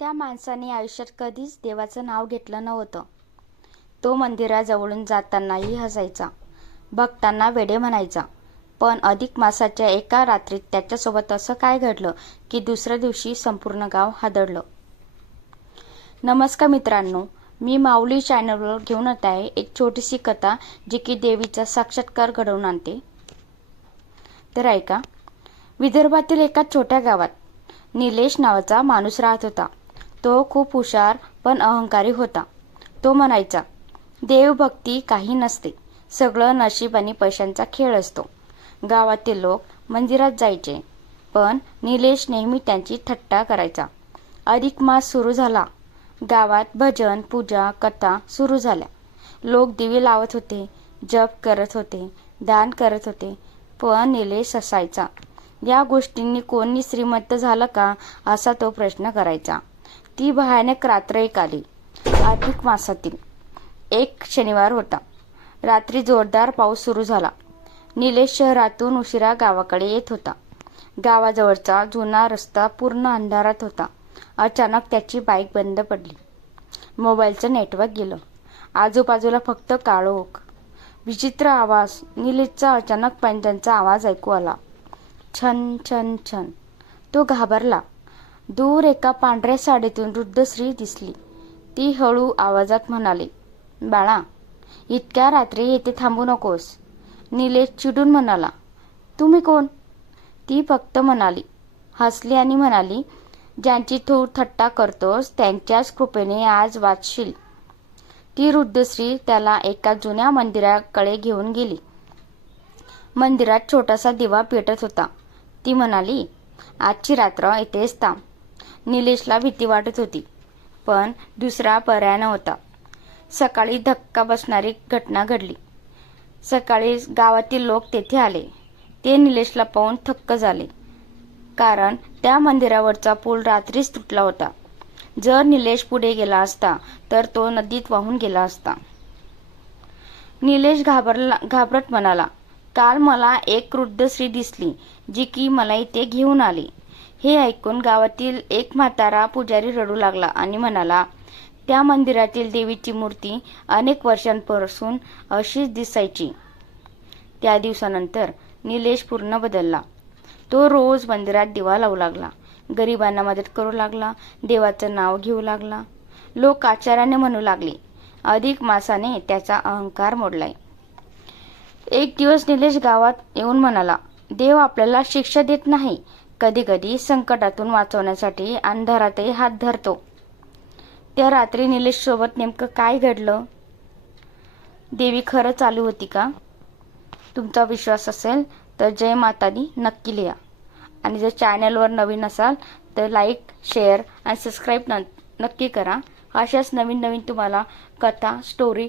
त्या माणसाने आयुष्यात कधीच देवाचं नाव घेतलं नव्हतं. तो मंदिराजवळून जातानाही हसायचा, भक्तांना वेडे म्हणायचा. पण अधिक मासाच्या एका रात्रीत त्याच्यासोबत असं काय घडलं की दुसऱ्या दिवशी संपूर्ण गाव हादरलं. नमस्कार मित्रांनो, मी माऊली चॅनलवर घेऊन येत आहे एक छोटीशी कथा, जी की देवीचा साक्षात्कार घडवून आणते. तर ऐका. विदर्भातील एका छोट्या गावात निलेश नावाचा माणूस राहत होता. तो खूप हुशार पण अहंकारी होता. तो म्हणायचा, देवभक्ती काही नसते, सगळं नशीब आणि पैशांचा खेळ असतो. गावातील लोक मंदिरात जायचे, पण निलेश नेहमी त्यांची थट्टा करायचा. अधिक मास सुरू झाला. गावात भजन, पूजा, कथा सुरू झाल्या. लोक दिवे लावत होते, जप करत होते, दान करत होते. पण निलेश हसायचा. या गोष्टींनी कोणी श्रीमंत झालं का, असा तो प्रश्न करायचा. ती भयानक रात्र एक आली. अधिक मासातील एक शनिवार होता. रात्री जोरदार पाऊस सुरू झाला. निलेश शहरातून उशिरा गावाकडे येत होता. गावाजवळचा जुना रस्ता पूर्ण अंधारात होता. अचानक त्याची बाईक बंद पडली. मोबाईलचं नेटवर्क गेलं. आजूबाजूला फक्त काळोख. विचित्र आवाज. निलेशचा अचानक पंजांचा आवाज ऐकू आला. छन छन छन. तो घाबरला. दूर एका पांढऱ्या साडीतून वृद्ध स्त्री दिसली. ती हळू आवाजात म्हणाली, बाळा, इतक्या रात्री येथे थांबू नकोस. निलेश चिडून म्हणाला, तुम्ही कोण? ती फक्त म्हणाली, हसली आणि म्हणाली, ज्यांची तू थट्टा करतोस त्यांच्याच कृपेने आज वाचशील. ती वृद्ध स्त्री त्याला एका जुन्या मंदिराकडे घेऊन गेली. मंदिरात छोटासा दिवा पेटत होता. ती म्हणाली, आजची रात्र इथेच थांब. निलेशला भीती वाटत होती, पण दुसरा पर्याय नव्हता. सकाळी धक्का बसणारी घटना घडली. सकाळी गावातील लोक तेथे आले. ते निलेशला पाहून थक्क झाले, कारण त्या मंदिरावरचा पूल रात्रीच तुटला होता. जर निलेश पुढे गेला असता तर तो नदीत वाहून गेला असता. निलेश घाबरत म्हणाला, काल मला एक वृद्ध स्त्री दिसली, जी की मला इथे घेऊन आली. हे ऐकून गावातील एक म्हातारा पुजारी रडू लागला आणि म्हणाला, त्या मंदिरातील देवीची मूर्ती अनेक वर्षांपासून अशीच दिसायची. त्या दिवसानंतर निलेश पूर्ण बदलला. तो रोज मंदिरात दिवा लावू लागला, गरिबांना मदत करू लागला, देवाचं नाव घेऊ लागला. लोक आश्चर्याने म्हणू लागले. अधिक मासाने त्याचा अहंकार मोडलाय. एक दिवस निलेश गावात येऊन म्हणाला, देव आपल्याला शिक्षा देत नाही, कधी कधी संकटातून वाचवण्यासाठी अंधारातही हात धरतो. त्या रात्री निलेश सोबत नेमकं काय घडलं? देवी खरं चालू होती का? तुमचा विश्वास असेल तर जय मातादी नक्की लिहा. आणि जर चॅनलवर नवीन असाल तर लाईक, शेअर आणि सबस्क्राईब नक्की करा. अशाच नवीन नवीन तुम्हाला कथा, स्टोरी